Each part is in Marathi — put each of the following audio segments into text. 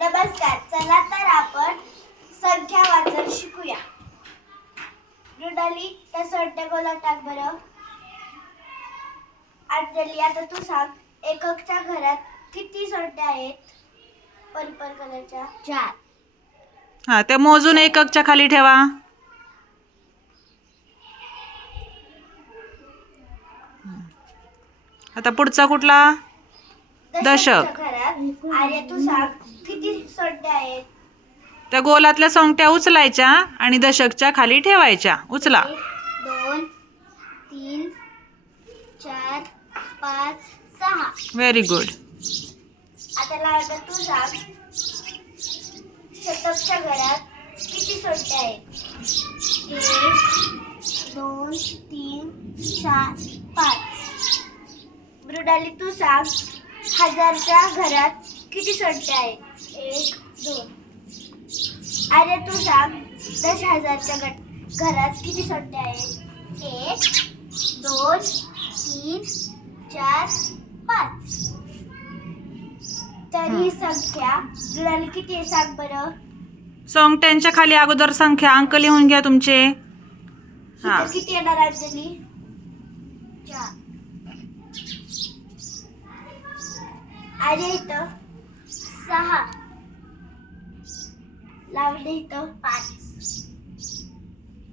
नमस्कार चला तर आपण संख्या वाचन शिकूया. मृणाली त्या सोडट्या गोला टाक बरं अंजली आता तू सांग एककच्या घरात किती सोडट्या आहेत? पर्पल कलरच्या. चार. हा ते मोजून एककच्या खाली ठेवा. आता पुढचा कुठला? दशक. घरात. आर्य तू सांग किती आहेत. त्या गोलातल्या सोंगट्या उचलायच्या आणि दशकच्या खाली ठेवायच्या. उचला. एक दोन तीन चार पाच सहा. व्हेरी गुड आता लागलं तू सांग शतकच्या घरात किती सोडट्या आहेत? एक दोन तीन चार पाच. मृणाली तू सांग हजारच्या घरात किती सोडट्या आहेत? एक दोन. अरे तू सांग दश हजारच्या गट घरात किती सोडट्या आहेत? एक दोन तीन चार पाच. तर संख्या मृणाली किती आहे सांग बरं? सोंगट्यांच्या खाली अगोदर संख्या अंक लिहून घ्या तुमचे. हा. इथं किती येणार अंजली चार. अरे इथं. सहा. लावले इथं पाच.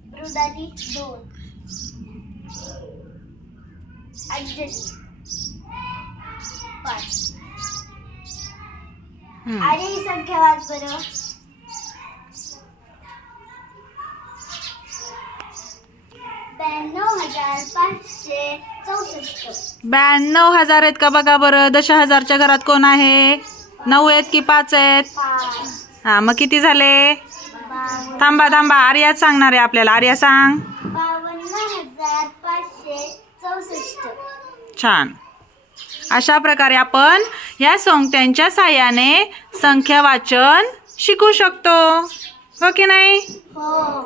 मृणाली दोन. अंजली पाच. अरे ही संख्या वाच बरं. ब्याण्णव हजार पाचशे चौसष्ट. ब्याण्णव हजार आहेत का बघा बरं. दश हजारच्या घरात कोण आहे? नऊ आहेत की पाच आहेत? हां मग किती झाले? थांबा थांबा. आर्याच सांगणार आहे आपल्याला. आर्या सांग. छान. अशा प्रकारे आपण या सोंगट्यांच्या साह्याने संख्या वाचन शिकू शकतो. हो की नाही? हो.